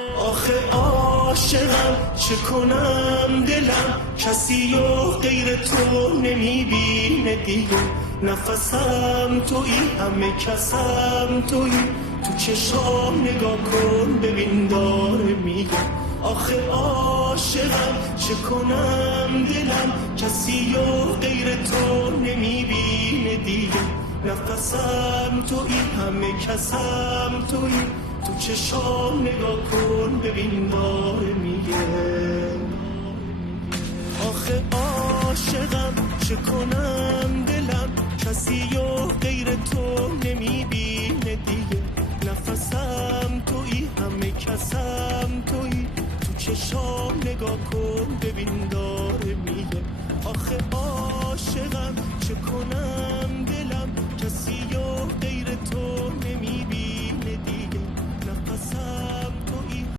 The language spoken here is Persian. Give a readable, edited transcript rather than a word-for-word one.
آخه عاشقم چه کنم دلم کسی و غیر تو نمیبینه دیگه، نفسم تویی همه کسم تویی، تو چشام نگاه کن ببین داره میگه. آخه عاشقم چه کنم دلم کسی و غیر تو نمیبینه دیگه، نفسم تویی همه کسم تویی، تو چشام نگاه کن ببین داره میگه. آخه عاشقم چه کنم دلم کسی و غیر تو نمیبینه دیگه، نفسم تویی همه کسم تویی، تو چشام نگاه کن ببین داره میگه. آخه عاشقم چه کنم دلم کسی و غیر تو نمیبینه دیگه، نفسم